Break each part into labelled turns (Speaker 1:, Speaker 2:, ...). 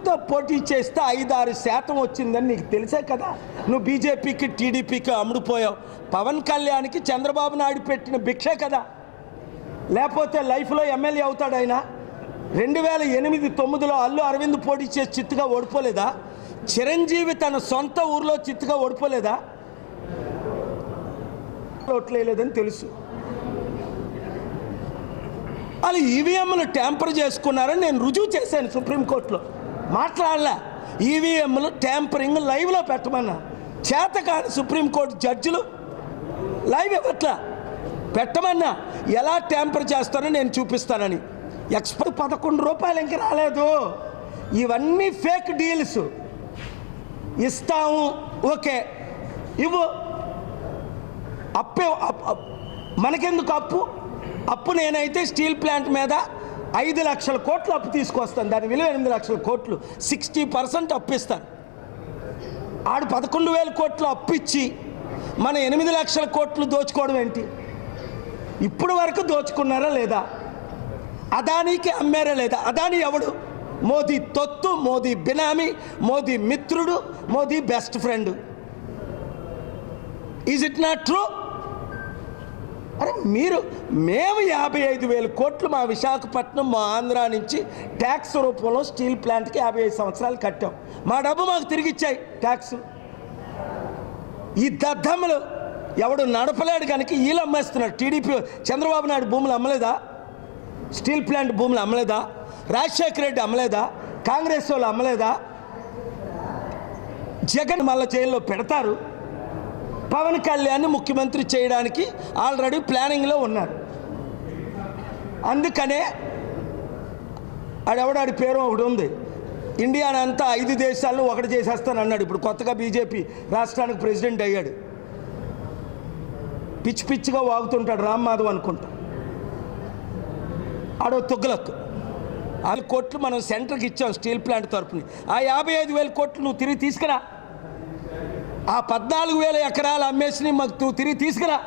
Speaker 1: పోటీ చేస్తే ఐదారు శాతం వచ్చిందని నీకు తెలిసే కదా? నువ్వు బీజేపీకి టీడీపీకి అమ్ముడుపోయావు పవన్ కళ్యాణ్కి చంద్రబాబు నాయుడు పెట్టిన భిక్ష కదా? లేకపోతే లైఫ్లో ఎమ్మెల్యే అవుతాడు ఆయన. రెండు వేల ఎనిమిది తొమ్మిదిలో అల్లు అరవింద్ పోటీ చేసి చిత్తుగా ఓడిపోలేదా? చిరంజీవి తన సొంత ఊర్లో చిత్తుగా ఓడిపోలేదా? ఓట్లేదని తెలుసు. వాళ్ళు ఈవీఎంలు ట్యాంపర్ చేసుకున్నారని నేను రుజువు చేశాను సుప్రీంకోర్టులో. మాట్లాడలే. ఈవీఎంలు ట్యాంపరింగ్ లైవ్లో పెట్టమన్నా. చేత కాదు సుప్రీంకోర్టు జడ్జిలు లైవ్ ఇవ్వట్లా. పెట్టమన్నా. ఎలా ట్యాంపర్ చేస్తానో నేను చూపిస్తానని. ఎక్స్పర్ట్ పదకొండు రూపాయలు ఇంక రాలేదు. ఇవన్నీ ఫేక్ డీల్స్ ఇస్తాము ఓకే. ఇవ్వు. అప్పే మనకెందుకు అప్పు? అప్పు నేనైతే స్టీల్ ప్లాంట్ మీద ఐదు లక్షల కోట్లు అప్పు తీసుకొస్తాను. దాని విలువ ఎనిమిది లక్షల కోట్లు. సిక్స్టీ పర్సెంట్ అప్పిస్తాను. ఆడు పదకొండు వేల కోట్లు అప్పిచ్చి మన ఎనిమిది లక్షల కోట్లు దోచుకోవడం ఏంటి? ఇప్పుడు వరకు దోచుకున్నారా లేదా? అదానీకి అమ్మారా లేదా? అదాని ఎవడు? మోదీ తొత్తు మోదీ బినామీ మోదీ మిత్రుడు Modi best friend. Is it not true అరే మీరు మేము యాభై ఐదు వేల కోట్లు మా విశాఖపట్నం మా ఆంధ్ర నుంచి ట్యాక్స్ రూపంలో స్టీల్ ప్లాంట్కి యాభై ఐదు సంవత్సరాలు కట్టాం. మా డబ్బు మాకు తిరిగి ఇచ్చాయి ట్యాక్స్. ఈ దద్దమ్మలు ఎవడు నడపలేడు కనుక వీళ్ళు అమ్మేస్తున్నారు. టీడీపీ చంద్రబాబు నాయుడు భూములు అమ్మలేదా? స్టీల్ ప్లాంట్ భూములు అమ్మలేదా? రాజశేఖర రెడ్డి అమ్మలేదా? కాంగ్రెస్ వాళ్ళు అమ్మలేదా? జగన్ మళ్ళీ జైల్లో పెడతారు. పవన్ కళ్యాణ్ ముఖ్యమంత్రి చేయడానికి ఆల్రెడీ ప్లానింగ్లో ఉన్నారు అందుకనే ఆడెవడాడి పేరు ఒకటి ఉంది. ఇండియాని అంతా ఐదు దేశాలను ఒకటి చేసేస్తాను అన్నాడు. ఇప్పుడు కొత్తగా బీజేపీ రాష్ట్రానికి ప్రెసిడెంట్ అయ్యాడు. పిచ్చి పిచ్చిగా వాగుతుంటాడు రామ్ మాధవ్ అనుకుంటా. ఆడో తుగ్గలకు ఆ కోట్లు మనం సెంటర్కి ఇచ్చాం స్టీల్ ప్లాంట్ తరపుని. ఆ యాభై ఐదు వేల కోట్లు నువ్వు తిరిగి తీసుకురా. ఆ పద్నాలుగు వేల ఎకరాలు అమ్మేసి మాకు తిరిగి తీసుకురా.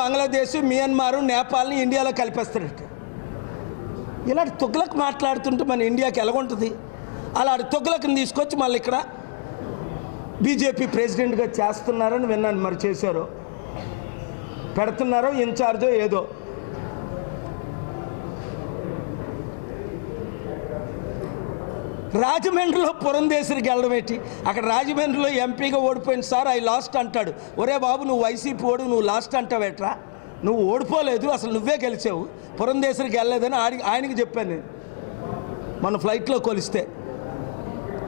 Speaker 1: బంగ్లాదేశ్ మియన్మార్ నేపాల్ని ఇండియాలో కలిపేస్తాడట ఇలాంటి తొగ్గులకు మాట్లాడుతుంటే మన ఇండియాకి ఎలాగుంటుంది? అలాంటి తొగ్గులకు తీసుకొచ్చి మళ్ళీ ఇక్కడ బీజేపీ ప్రెసిడెంట్గా చేస్తున్నారని విన్నాను. మరి చేశారు? పెడుతున్నారో ఇన్ఛార్జో ఏదో? రాజమండ్రిలో పురంధేశ్వరికి వెళ్ళడం ఏంటి? అక్కడ రాజమండ్రిలో ఎంపీగా ఓడిపోయిన సార్ ఐ లాస్ట్ అంటాడు. ఒరే బాబు నువ్వు వైసీపీ ఓడు నువ్వు లాస్ట్ అంటావేట్రా? నువ్వు ఓడిపోలేదు అసలు నువ్వే గెలిచావు. పురంధేశ్వరికి వెళ్ళలేదని ఆడి ఆయనకి చెప్పాను నేను. మన ఫ్లైట్లో కొలిస్తే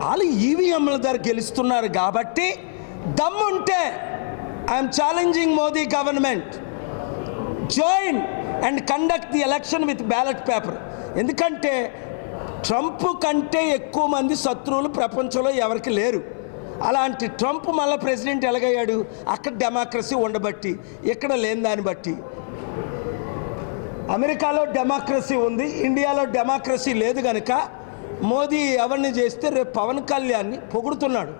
Speaker 1: వాళ్ళు ఈవీఎంల దగ్గర గెలుస్తున్నారు కాబట్టి దమ్ముంటే I'm challenging Modi government. Join and conduct the election with ballot paper. ఎందుకంటే ట్రంప్ కంటే ఎక్కువ మంది శత్రువులు ప్రపంచంలో ఎవరికి లేరు. అలాంటి ట్రంప్ మళ్ళీ ప్రెసిడెంట్ ఎలాగయ్యాడు? అక్కడ డెమోక్రసీ ఉండబట్టి ఇక్కడ లేని దాన్ని బట్టి. అమెరికాలో డెమోక్రసీ ఉంది ఇండియాలో డెమోక్రసీ లేదు కనుక మోదీ ఎవరిని చేస్తే రేపు పవన్ కళ్యాణ్ని పొగుడుతున్నాడు.